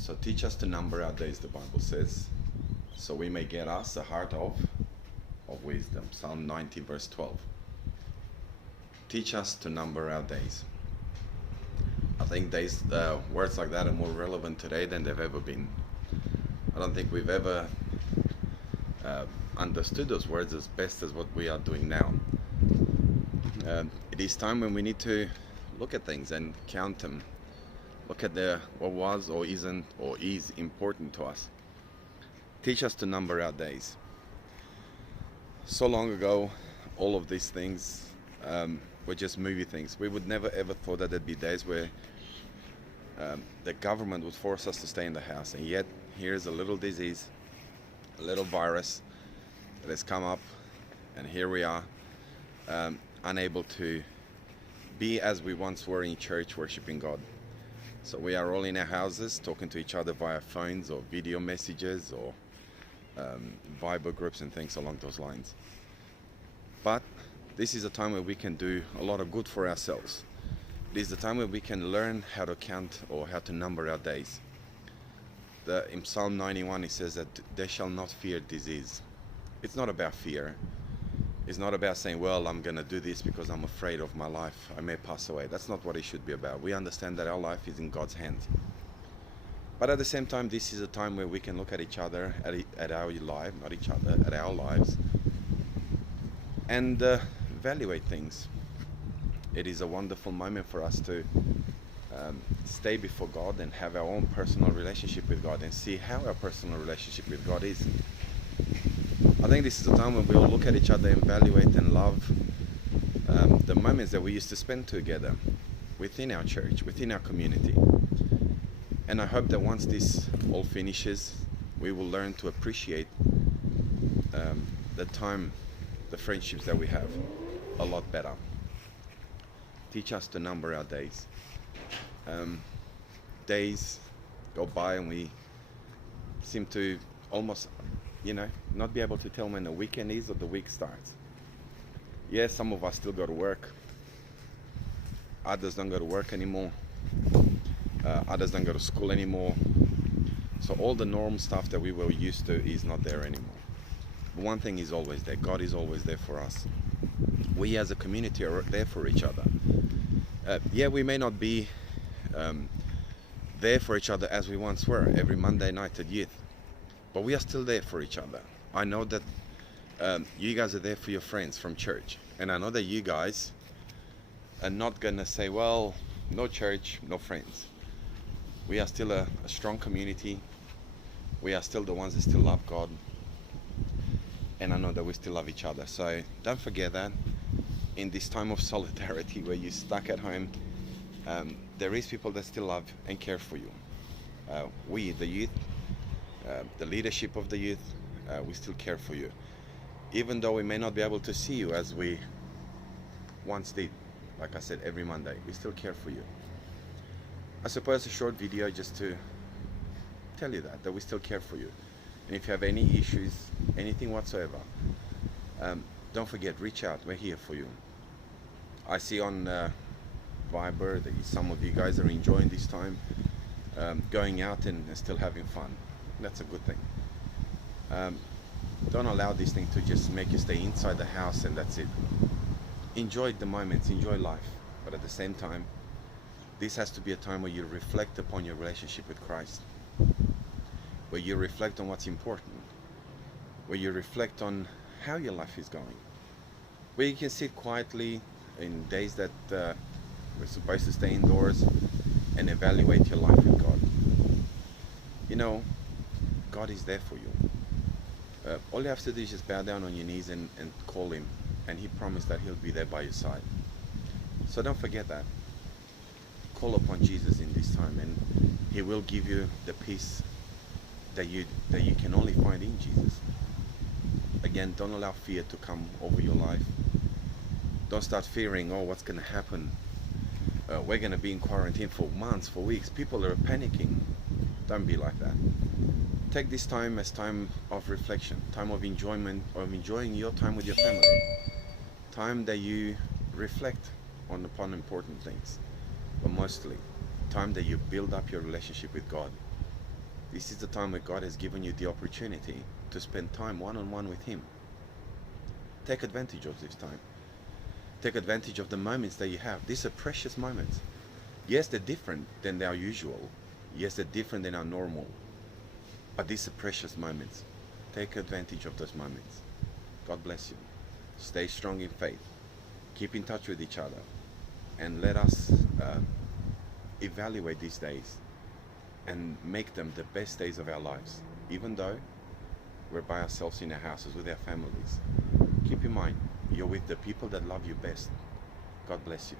So teach us to number our days, the Bible says, so we may get us a heart of wisdom. Psalm 90 verse 12. Teach us to number our days. I think words like that are more relevant today than they've ever been. I don't think we've ever understood those words as best as what we are doing now. It is time when we need to look at things and count them. Look at what was or isn't or is important to us. Teach us to number our days. So long ago, all of these things were just movie things. We would never ever thought that there'd be days where the government would force us to stay in the house, and yet here's a little disease, a little virus that has come up, and here we are, unable to be as we once were in church worshiping God. So we are all in our houses talking to each other via phones or video messages or Bible groups and things along those lines. But this is a time where we can do a lot of good for ourselves. It is the time where we can learn how to count or how to number our days. In Psalm 91 it says that they shall not fear disease. It's not about fear. It's not about saying, well, I'm going to do this because I'm afraid of my life. I may pass away. That's not what it should be about. We understand that our life is in God's hands. But at the same time, this is a time where we can look at each other, at our life, not each other, at our lives, and evaluate things. It is a wonderful moment for us to stay before God and have our own personal relationship with God and see how our personal relationship with God is. I think this is a time when we all look at each other and evaluate and love the moments that we used to spend together within our church, within our community. And I hope that once this all finishes, we will learn to appreciate the time, the friendships that we have a lot better. Teach us to number our days. Days go by and we seem to almost, not be able to tell when the weekend is or the week starts. Yes, some of us still go to work. Others don't go to work anymore. Others don't go to school anymore. So all the norm stuff that we were used to is not there anymore. But one thing is always there. God is always there for us. We as a community are there for each other. We may not be there for each other as we once were every Monday night at youth, but we are still there for each other. I know that you guys are there for your friends from church, and I know that you guys are not gonna say, well, no church, no friends. We are still a strong community. We are still the ones that still love God, and I know that we still love each other. So don't forget that in this time of solidarity where you're stuck at home, there is people that still love and care for you. We, the youth, the leadership of the youth, we still care for you. Even though we may not be able to see you as we once did, like I said, every Monday, we still care for you. I suppose a short video just to tell you that we still care for you. And if you have any issues, anything whatsoever, don't forget, reach out, we're here for you. I see on Viber that some of you guys are enjoying this time, going out and still having fun. That's a good thing. Don't allow this thing to just make you stay inside the house and that's it. Enjoy the moments, enjoy life, but at the same time, this has to be a time where you reflect upon your relationship with Christ, where you reflect on what's important, where you reflect on how your life is going, where you can sit quietly in days that we're supposed to stay indoors and evaluate your life with God. God is there for you. All you have to do is just bow down on your knees and call Him, and He promised that He'll be there by your side. So don't forget that. Call upon Jesus in this time, and He will give you the peace that you can only find in Jesus. Again, don't allow fear to come over your life. Don't start fearing, oh, what's going to happen? We're going to be in quarantine for months, for weeks. People are panicking. Don't be like that. Take this time as time of reflection, time of enjoyment, of enjoying your time with your family. Time that you reflect upon important things, but mostly time that you build up your relationship with God. This is the time where God has given you the opportunity to spend time one-on-one with Him. Take advantage of this time. Take advantage of the moments that you have. These are precious moments. Yes, they're different than our usual. Yes, they're different than our normal. But these are precious moments. Take advantage of those moments. God bless you. Stay strong in faith. Keep in touch with each other. And let us evaluate these days and make them the best days of our lives. Even though we're by ourselves in our houses with our families. Keep in mind, you're with the people that love you best. God bless you.